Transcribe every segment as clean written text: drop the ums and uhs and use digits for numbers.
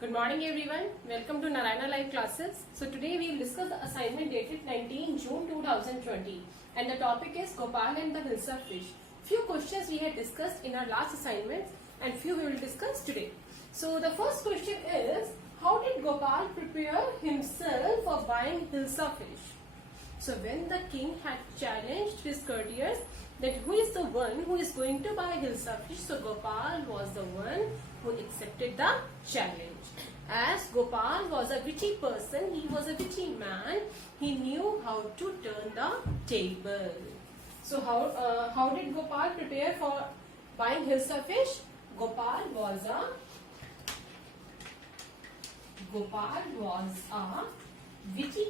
Good morning everyone. Welcome to Narayana Live classes. So today we will discuss the assignment dated 19 June 2020 and the topic is Gopal and the Hilsa fish. Few questions we had discussed in our last assignments and few we will discuss today. So the first question is, how did Gopal prepare himself for buying Hilsa fish? So when the king had challenged his courtiers that who is the one who is going to buy Hilsa fish, so Gopal was the one who accepted the challenge. As Gopal was a witty person, he was a witty man, he knew how to turn the table. So how did Gopal prepare for buying Hilsa fish? Gopal was a witty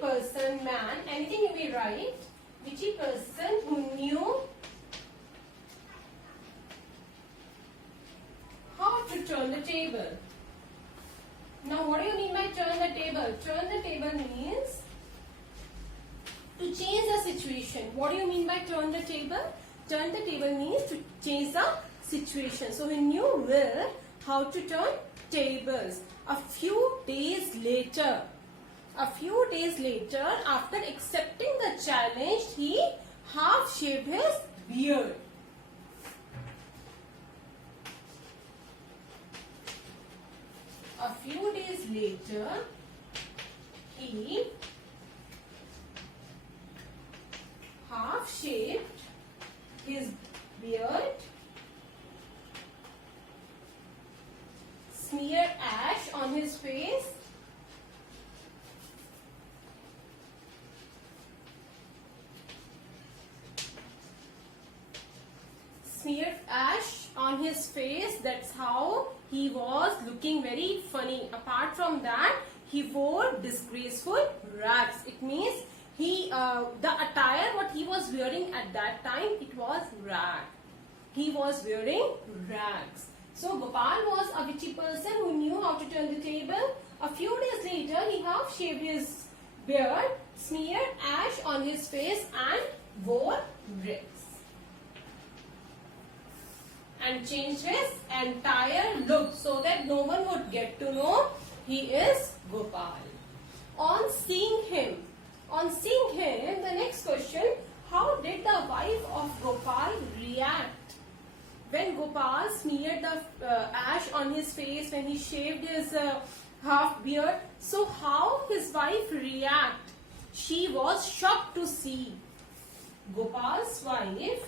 person, man, anything you may write, witty person who knew how to turn the table. Now what do you mean by turn the table? Turn the table means to change the situation. What do you mean by turn the table? Turn the table means to change the situation. So he knew well how to turn tables. A few days later, after accepting the challenge, he half shaved his beard. A few days later, he half shaved his beard, smeared ash on his face, that's how he was looking very funny. Apart from that, he wore disgraceful rags. It means the attire what he was wearing at that time, it was rag. He was wearing rags. So Gopal was a witty person who knew how to turn the table. A few days later, he half shaved his beard, smeared ash on his face and wore rags. And changed his entire look so that no one would get to know he is Gopal. On seeing him, the next question, how did the wife of Gopal react? When Gopal smeared the ash on his face, when he shaved his half beard, so how his wife react? She was shocked to see. Gopal's wife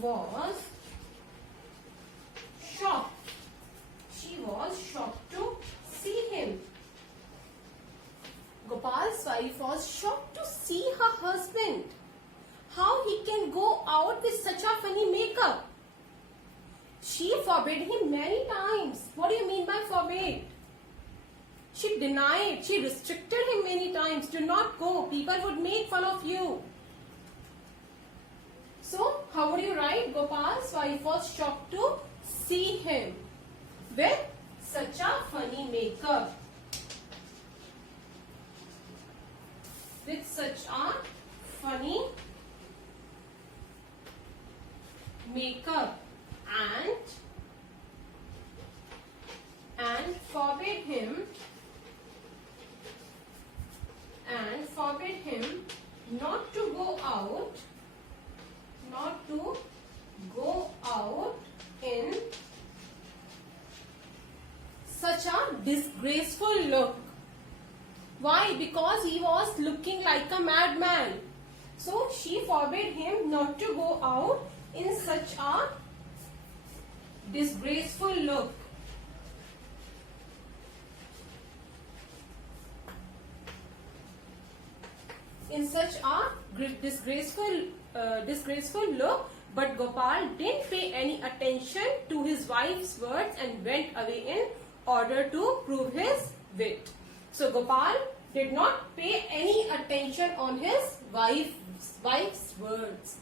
was shocked. She was shocked to see him. Gopal's wife was shocked to see her husband. How he can go out with such a funny makeup? She forbade him many times. What do you mean by forbade? She denied, she restricted him many times. Do not go, people would make fun of you. So, how would you write? Gopal's wife was shocked to see him with such a funny makeup. With such a funny makeup and forbade him not to go out in such a disgraceful look. Why? Because he was looking like a madman. So she forbade him not to go out in such a disgraceful look. Disgraceful look, but Gopal didn't pay any attention to his wife's words and went away in order to prove his wit. So Gopal did not pay any attention on his wife's words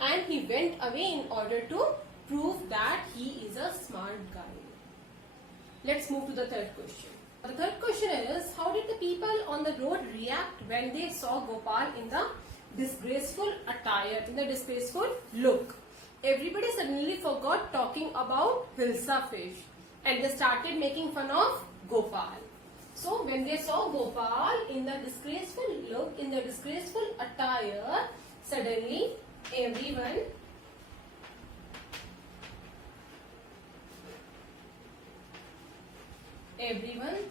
and he went away in order to prove that he is a smart guy. Let's move to the third question. The third question is, how did the people on the road react when they saw Gopal in the disgraceful attire, in the disgraceful look? Everybody suddenly forgot talking about Hilsa fish and they started making fun of Gopal. So when they saw Gopal in the disgraceful look, in the disgraceful attire, suddenly everyone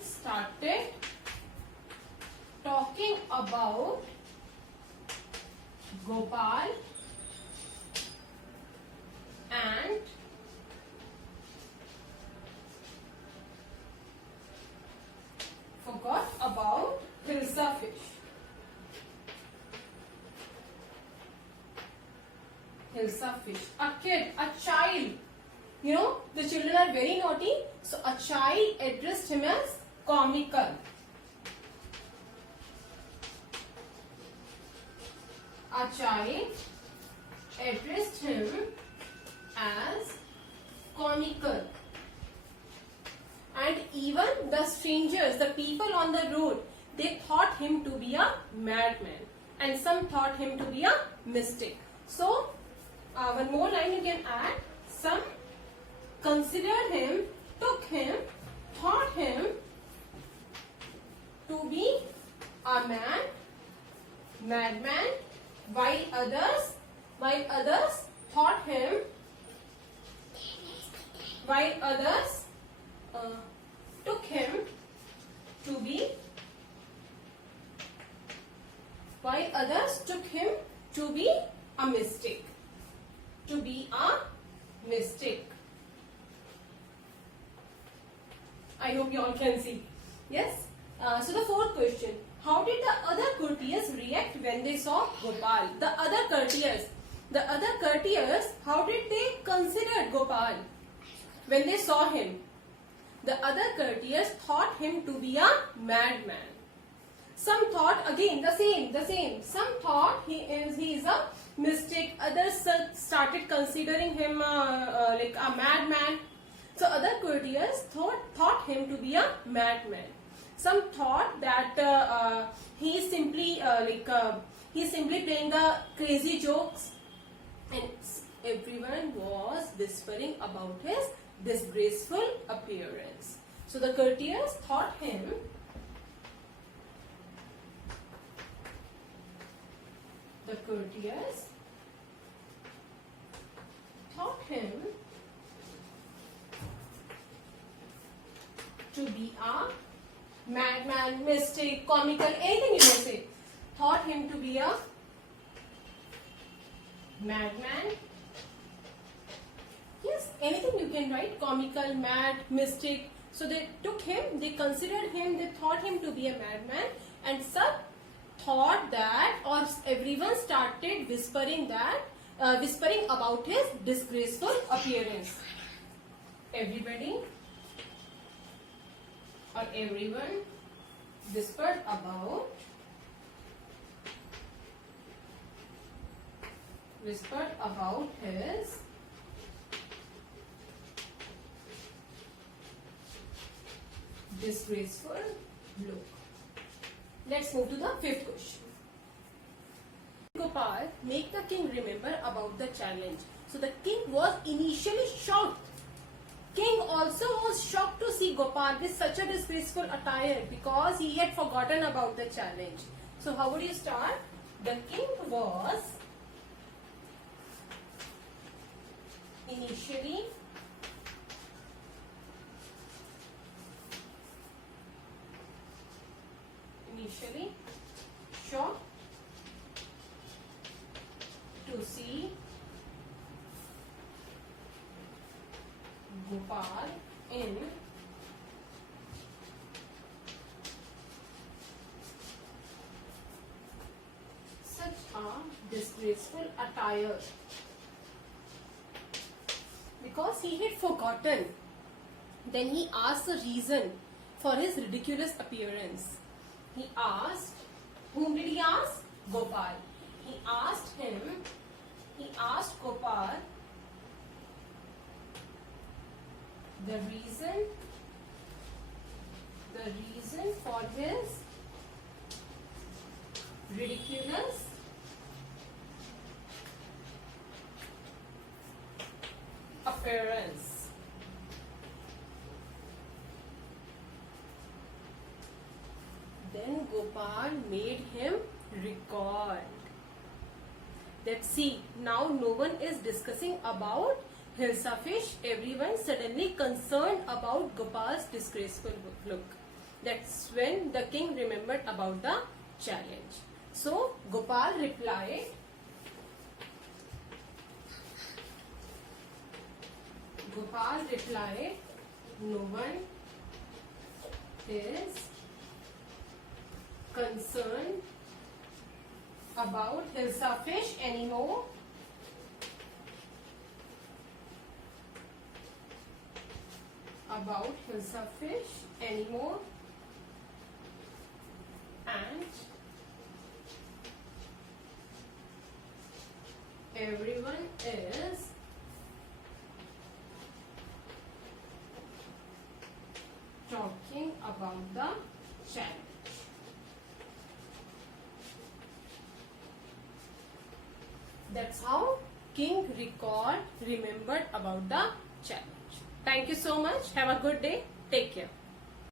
started talking about Gopal and forgot about Hilsa fish. Hilsa fish. A kid, a child. You know, the children are very naughty. So a child addressed him as comical. A child addressed him as comical. And even the strangers, the people on the road, they thought him to be a madman. And some thought him to be a mystic. So, one more line you can add. Some considered him, took him, thought him to be a madman, while others thought him, took him to be, a mystic. I hope you all can see. Yes. So the fourth question: how did the other courtiers react when they saw Gopal? The other courtiers, how did they consider Gopal when they saw him? The other courtiers thought him to be a madman. Some thought again the same. Some thought he is a mystic. Others started considering him like a madman. So other courtiers thought him to be a madman. Some thought that he is simply playing the crazy jokes, and everyone was whispering about his disgraceful appearance. So the courtiers thought him to be a madman, mystic, comical, anything you may say. Thought him to be a madman. Yes, anything you can write. Comical, mad, mystic. So they took him, they considered him, they thought him to be a madman, and some thought that, or everyone started whispering about his disgraceful appearance. Everyone whispered about his disgraceful look. Let's move to the fifth question. Gopal make the king remember about the challenge. So the king was initially shocked. King also was shocked to see Gopal with such a disgraceful attire because he had forgotten about the challenge. So how would you start? The king was initially shocked to see Gopal in such a disgraceful attire because he had forgotten. Then he asked the reason for his ridiculous appearance. He asked, whom did he ask? Gopal. He asked Gopal the The reason for his ridiculous appearance. Then Gopal made him record. That see, now no one is discussing about Hilsa fish. Everyone suddenly concerned about Gopal's disgraceful look. That's when the king remembered about the challenge. So Gopal replied, no one is concerned about Hilsa fish anymore. And everyone is talking about the challenge. That's how King remembered about the challenge. Thank you so much. Have a good day. Take care.